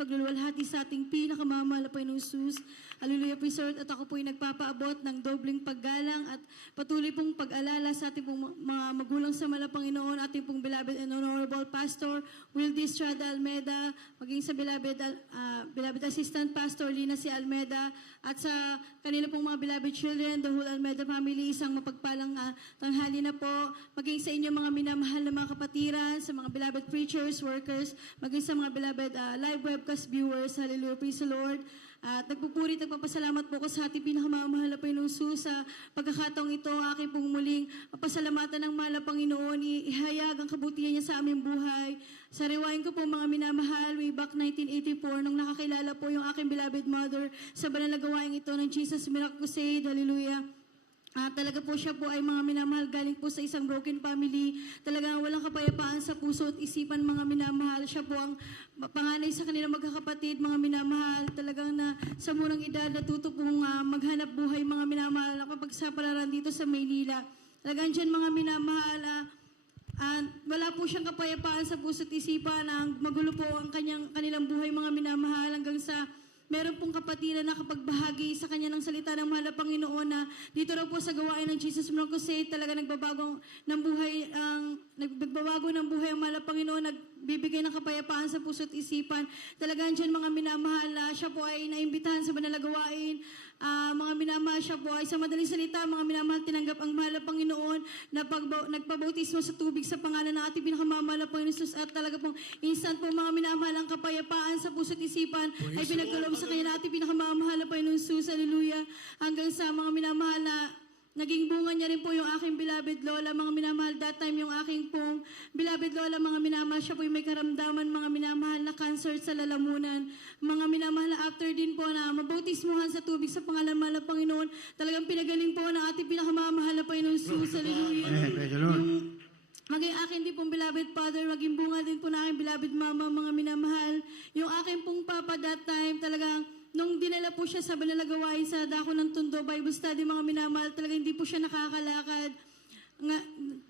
pagluluwalhati sa ating pinakamamahal na Panginoong Jesus. Hallelujah, praise the Lord. At ako po'y nagpapaabot ng dobling paggalang at patuloy pong pag-alala sa ating pong mga magulang sa mahal na Panginoon, ating pong beloved and honorable Pastor Wildy Estrada Almeda, maging sa beloved Assistant Pastor Lina C. Almeda, at sa kanila pong mga beloved children, the whole Almeda family, isang mapagpalang tanghali na po, maging sa inyo mga minamahal na mga kapatiran, sa mga beloved preachers, workers, maging sa mga beloved live webcast viewers. Hallelujah, praise the Lord. At nagpupuri at nagpapasalamat po ko sa ating pinakamamahal na Panginoong Jesus sa pagkakataong ito, aking pong muling pasalamatan ng mahal na Panginoon, ihayag ang kabutihan niya sa aming buhay. Sa rewind ko po mga minamahal, way back 1984, nung nakakilala po yung aking beloved mother sa banal na gawain ito ng Jesus Miracle Crusade. Hallelujah. Talaga po siya po ay mga minamahal, galing po sa isang broken family. Talagang walang kapayapaan sa puso at isipan, mga minamahal. Siya po ang panganay sa kanilang magkakapatid, mga minamahal. Talagang na sa murang edad natuto pong maghanap buhay, mga minamahal, napapagsapalaran dito sa Maynila. Talagang dyan mga minamahal, wala po siyang kapayapaan sa puso at isipan. Magulo po ang kanilang buhay, mga minamahal, hanggang sa meron pong kapatiran na nakapagbahagi sa kanya ng salita ng mahal na Panginoon na dito raw po sa gawain ng Jesus Miracle Crusade, talaga nagbabago ng buhay ang mahal na Panginoon, nagbibigay ng kapayapaan sa puso at isipan. Talagang dyan mga minamahal, siya po ay naimbitahan sa banal na gawain. Mga minamahal, siya po ay sa madaling salita, mga minamahal, tinanggap ang mahal na Panginoon na nagpabautismo sa tubig sa pangalan ng ating pinakamamahal na Panginoon Jesus, at talaga pong instant po mga minamahal, ang kapayapaan sa puso at isipan ay pinagkaloob sa kanya na ating pinakamamahal na Panginoon Jesus. Hallelujah. Hanggang sa mga minamahal na naging bunga niya rin po yung aking beloved lola, mga minamahal. That time yung aking pong beloved lola, mga minamahal, siya po yung may karamdaman, mga minamahal, na cancer sa lalamunan. Mga minamahal, na after din po na mabautismuhan sa tubig sa pangalan mahal na Panginoon, talagang pinagaling po ng ating pinakamamahal na Panginoon Jesus. Hallelujah. Maging akin din pong beloved father, maging bunga din po na aking beloved mama, mga minamahal. Yung aking pong papa that time, talagang nung dinala po siya sa banal na gawain sa dako ng Tondo Bible Study, mga minamahal, talaga hindi po siya nakakalakad.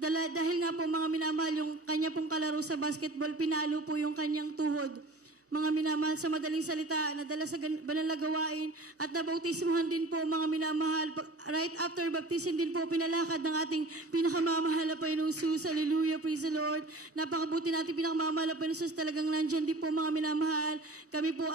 Dahil nga po mga minamahal, yung kanya pong kalaro sa basketball, pinalo po yung kanyang tuhod. Mga minamahal, sa madaling salita, nadala sa banal na gawain at nabautismuhan din po, mga minamahal. Right after baptism din po, pinalakad ng ating pinakamamahal na Panginoong Jesus. Hallelujah, praise the Lord. Napakabuti natin pinakamamahal na Panginoong Jesus. Talagang nandyan din po, mga minamahal. Kami po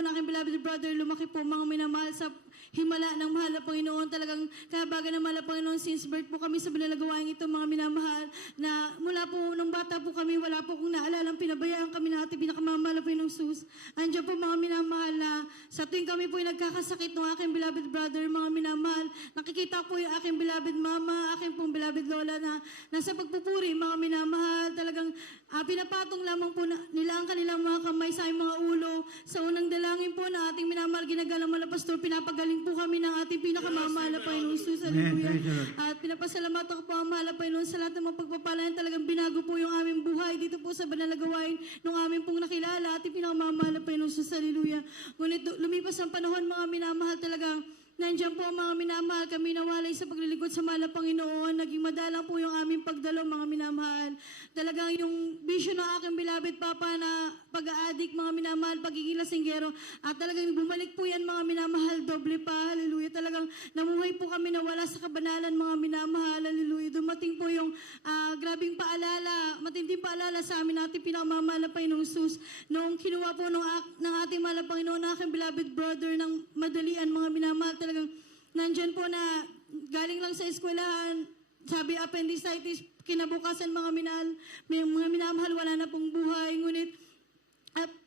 na aking beloved brother, lumaki po, mga minamahal, sa himala ng mahal na Panginoon. Talagang kahabagan ng mahal na Panginoon since birth po kami sa banal na gawain ito, mga minamahal, na mula po nung bata po kami, wala po kong naalalang pinabayaan kami na ating pinakamamahal na Panginoong Jesus. Andiyan po mga minamahal na sa tuwing kami po nagkakasakit ng aking beloved brother, mga minamahal, nakikita po yung aking beloved mama, aking pong beloved lola na nasa pagpupuri, mga minamahal. Talagang pinapatong lamang po nila ang kanilang mga kamay sa aming mga ulo. Sa unang dalangin po na ating minamahal, ginagalang mahal na pastor, pinapagaling po kami ng ating pinakamamahal na Panginoong Jesus. Hallelujah. At pinapasalamatan ko po ang mahal na Panginoon sa lahat ng mga pagpapalayan. Talagang binago po yung aming buhay dito po sa banal na gawain nung aming pong nakilala ating pinakamamahal na Panginoong Jesus. Hallelujah. Ngunit lumipas ang panahon, mga minamahal, talagang nandiyan po ang mga minamahal, kami nawalay sa paglilingkod sa mahal na Panginoon. Naging madalang po yung aming pagdalo, mga minamahal. Talagang yung vision ng aking beloved papa na pag-aadik, mga minamahal, pagiging lasinggero, at talagang bumalik po yan, mga minamahal, doble pa. Hallelujah. Talagang namuhay po kami na wala sa kabanalan, mga minamahal. Hallelujah. Dumating po yung grabing paalala, matinding paalala sa amin natin pinakamamahal na Panginoong Jesus. Noong kinuha po ng ating mahal na Panginoon, ng aking beloved brother, ng madalian, mga minamahal, talagang nandyan po na galing lang sa eskwelahan, sabi appendicitis, kinabukasan, mga minamahal, wala na pong buhay. Ngunit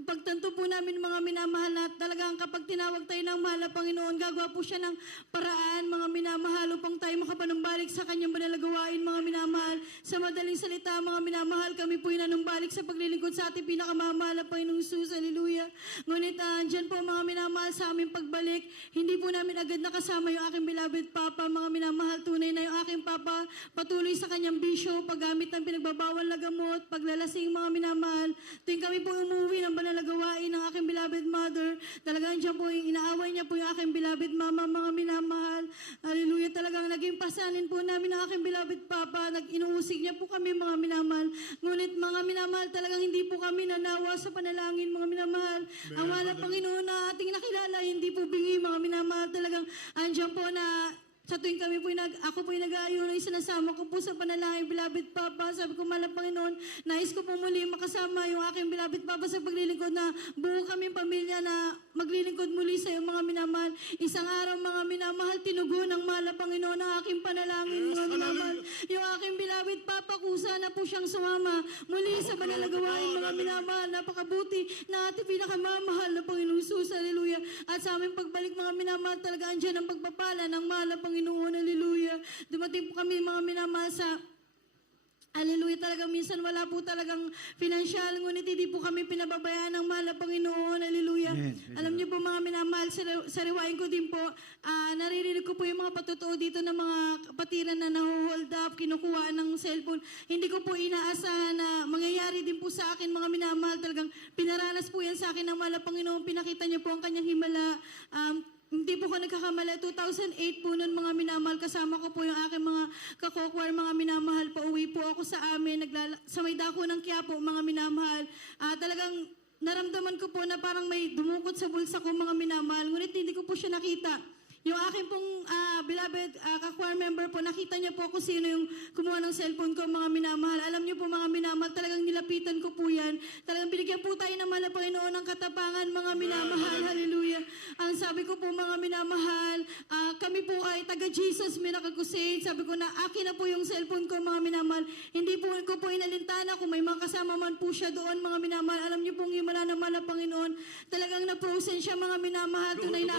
pagtanto po namin, mga minamahal, na talagang kapag tinawag tayo ng mahal na Panginoon, gagawa po siya ng paraan, mga minamahal, upang tayo makapanumbalik sa kanyang banal na gawain, mga minamahal. Sa madaling salita, mga minamahal, kami po inanumbalik sa paglilingkod sa ating pinakamamahal na Panginoong Jesus. Hallelujah. Ngunit dyan po, mga minamahal, sa aming pagbalik, hindi po namin agad nakasama yung aking beloved papa, mga minamahal. Tunay na yung aking papa patuloy sa kanyang bisyo, paggamit ng pinagbabawal na gamot, paglalasing, mga minamahal. Tuwing kami po umuwi ng banal na gawain ng aking beloved mother, talagang dyan po yung inaaway niya po yung aking beloved mama, mga minamahal. Hallelujah. Talagang naging pasanin po namin ang aking beloved Papa. Inuusig niya po kami, mga minamahal. Ngunit mga minamahal, talagang hindi po kami nanawa sa panalangin, mga minamahal. Ang mahal na Panginoon na ating nakilala, hindi po bingi, mga minamahal. Talagang andyan po na sa tuwing kami po ako po nag-aayuno, sinasama ko po sa panalangin, beloved Papa. Sabi ko, mahal na Panginoon, nais ko po muli makasama yung aking beloved Papa sa paglilingkod na buo kami pamilya na maglilingkod muli sa iyo, mga minamahal. Isang araw, mga minamahal, tinugon ng mahal na Panginoon ang aking panalangin, mga minamahal. Yung aking beloved Papa, kusa na po siyang sumama muli sa manalagawain, mga minamahal. Napakabuti na ating pinakamamahal na Panginoon Jesus, hallelujah. At sa aming pagbalik, mga minamahal, talaga andyan ang pagpapala ng mahal na Panginoon, hallelujah. Dumating po kami, mga minamahal, sa hallelujah, talagang minsan wala po talagang financial, ngunit hindi po kami pinababayaan ng mahal na Panginoon, hallelujah. Alam niyo po, mga minamahal, sa riwain ko din po, naririnig ko po yung mga patutuo dito ng mga kapatiran na naho-hold up, kinukuha ng cellphone. Hindi ko po inaasahan na mangyayari din po sa akin, mga minamahal. Talagang pinaranas po yan sa akin ng mahal na Panginoon. Pinakita niyo po ang kanyang himala. Hindi po ko nagkakamali. 2008 po nun, mga minamahal, kasama ko po yung aking mga kakokwar, mga minamahal. Pauwi po ako sa amin, sa may dako ng Quiapo, mga minamahal. Talagang naramdaman ko po na parang may dumukot sa bulsa ko, mga minamahal. Ngunit hindi ko po siya nakita. Yung aking pong beloved kakwar member po, nakita niya po kung sino yung kumuha ng cellphone ko, mga minamahal. Alam niyo po, mga minamahal, talagang nilapitan ko po yan. Talagang binigyan po tayo ng mahal na Panginoon ng katapangan, mga minamahal. Hallelujah. Ang sabi ko po, mga minamahal, kami po ay taga-Jesus Miracle Crusade. Sabi ko na akin na po yung cellphone ko, mga minamahal. Hindi po ko po inalintana kung may mga kasama man po siya doon, mga minamahal. Alam niyo pong himala ng mahal na Panginoon. Talagang na-frozen siya, mga minamahal. Tunay na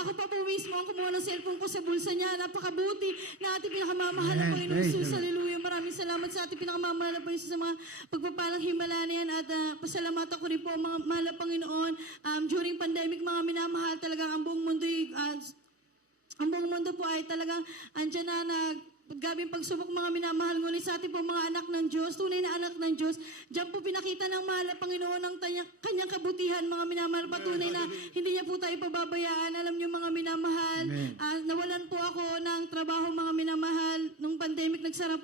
ako pa po mismo ang kumuha ng cellphone ko sa bulsa niya. Napakabuti na ating pinakamamahal na Panginoon Jesus. Hallelujah. Maraming salamat sa ating pinakamamahal na Panginoon Jesus sa mga pagpapalang himala na yan. At pasalamatan ko rin po, mga mahal na Panginoon. During pandemic, mga minamahal, talagang ang buong mundo po ay talagang andyan na gabing pagsubok, mga minamahal. Ngunit sa ating po, mga anak ng Diyos, tunay na anak ng Diyos, diyan po pinakita ng mahal na Panginoon ang kanyang kabutihan, mga minamahal. Patunay na hindi niya po tayo pababayaan. Alam niyo, mga minamahal, nawalan po ako ng trabaho, mga minamahal. Nung pandemic, nagsara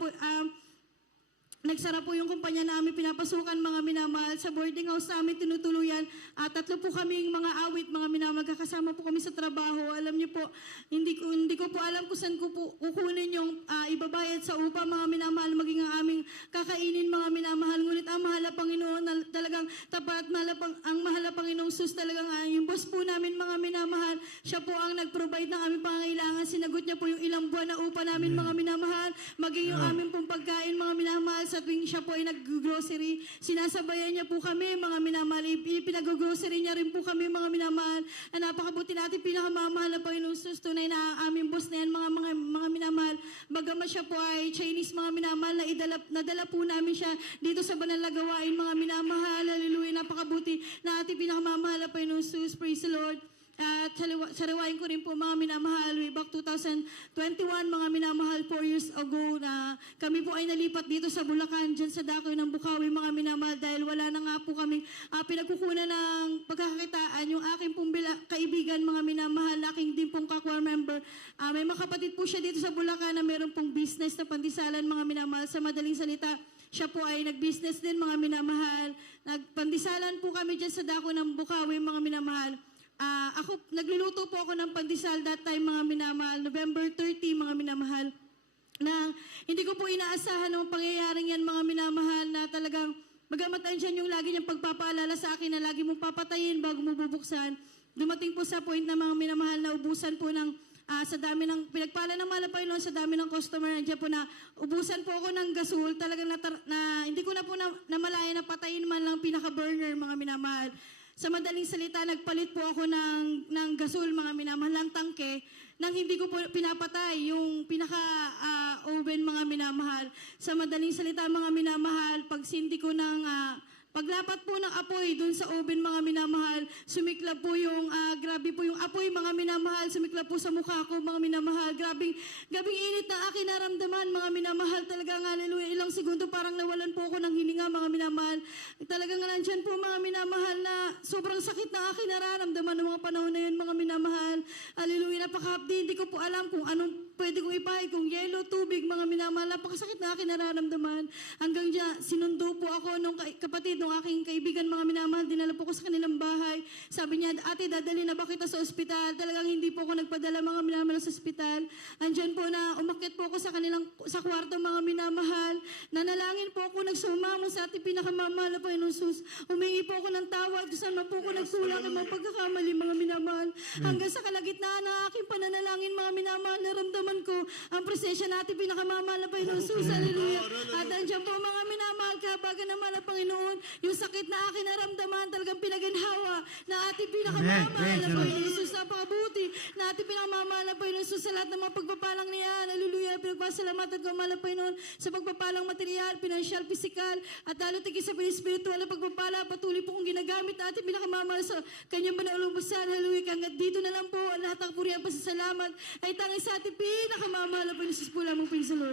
po yung kumpanya namin, pinapasukan, mga minamahal. Sa boarding house namin, tinutuluyan. Tatlo po kaming mga awit, mga minamahal. Kakasama po kami sa trabaho. Alam niyo po, hindi ko po alam kung saan ko po kukunin yung ibabayad sa upa, mga minamahal, maging ang aming kakainin, mga minamahal. Ngunit ang mahal na Panginoon, talagang tapat, ang mahal na Panginoong Sus, talagang yung boss po namin, mga minamahal, siya po ang nag-provide ng aming pangangailangan. Sinagot niya po yung ilang buwan na upa namin, mga minamahal, maging yung aming pong pagkain, mga minamahal. Sa tuwing siya po ay nag-grocery, sinasabayan niya po kami, mga minamahal. Pinag-grocery niya rin po kami, mga minamahal. Napakabuti natin, pinakamamahal na Panginoong Sus. Tunay na ang aming boss na yan, mga minamahal. Bagamat siya po ay Chinese, mga minamahal, nadala po namin siya dito sa banal na gawain, mga minamahal. Hallelujah. Napakabuti na ating pinakamamahal na Panginoong Sus. Praise the Lord. At sariwain ko rin po, mga minamahal, way back 2021, mga minamahal, 4 years ago, na kami po ay nalipat dito sa Bulacan, dyan sa Dakoy ng Bukawi, mga minamahal, dahil wala na nga po kami pinagkukunan ng pagkakakitaan. Yung aking pong kaibigan, mga minamahal, aking din pong kakwar member, may mga kapatid po siya dito sa Bulacan na meron pong business na pandisalan, mga minamahal. Sa madaling salita, siya po ay nag-business din, mga minamahal. Nagpandisalan po kami dyan sa Dakoy ng Bukawi, mga minamahal. Nagluluto po ako ng pandesal that time, mga minamahal, November 30, mga minamahal, na hindi ko po inaasahan ng pangyayaring yan, mga minamahal, na talagang bagamat andyan yung lagi niyang pagpapaalala sa akin na lagi mong papatayin bago mo bubuksan. Dumating po sa point na, mga minamahal, na ubusan po ng sa dami ng pinagpala ng mahal na Panginoon, sa dami ng customer, nandiyan po na ubusan po ako ng gasol, talagang hindi ko na po namalaya na patayin man lang pinaka-burner, mga minamahal. Sa madaling salita, nagpalit po ako ng gasol, mga minamahal, ng tangke, nang hindi ko po pinapatay yung pinaka-oven, mga minamahal. Sa madaling salita, mga minamahal, pag sindi ko ng paglapat po ng apoy doon sa oven, mga minamahal, sumiklab po yung, grabe po yung apoy, mga minamahal, sumiklab po sa mukha ko, mga minamahal. Grabing init na akin naramdaman, mga minamahal. Talagang, hallelujah, ilang segundo parang nawalan po ako ng hininga, mga minamahal. Talagang nandyan po, mga minamahal, na sobrang sakit na akin nararamdaman ng mga panahon na yun, mga minamahal. Hallelujah, napakahapdi, hindi ko po alam kung anong pwede kong ipahid, kung yelo, tubig, mga minamahal. Napakasakit na aking nararamdaman. Hanggang dyan, sinundo po ako nung kapatid ng aking kaibigan, mga minamahal. Dinala po ko sa kanilang bahay. Sabi niya, ate, dadali na ba kita sa ospital? Talagang hindi po ako nagpadala, mga minamahal, sa ospital. Andyan po na umakyat po ako sa kwarto, mga minamahal. Nanalangin po ako, nagsumamo sa ating pinakamamahal na Panginoon Sus. Humingi po ako ng tawad, kung saan man po ako nagkulang ng mga pagkakamali, mga minamahal. Hanggang sa kalagitnaan ng aking pananalangin, mga minamahal, naramdaman ko ang presensya natin pinakamamahal na Panginoon Sus. Hallelujah. At andyan po, mga minamahal, kabaga naman ang Panginoon, yung sakit na aking naramdaman, talagang pinaganhawa na ating pinakamamahal na Panginoon Sus. Napakabuti na ating pinakamamahal na Panginoon Sus sa lahat ng mga pagpapalang niyan. Hallelujah. Pinagpasalamatan ko, mahal na Panginoon, sa pagpapalang material, pinansyal, pisikal, at lalo tigil sa spiritual na pagpapala. Patuloy po kong ginagamit na ating pinakamamahal sa kanyang banalumbusan. Hallelujah. Hanggang dito na lang po, lahat ng purihan pasasalamat ay tanging sa ating pinakamamahal na Panginoon Sus po lamang, praise the Lord.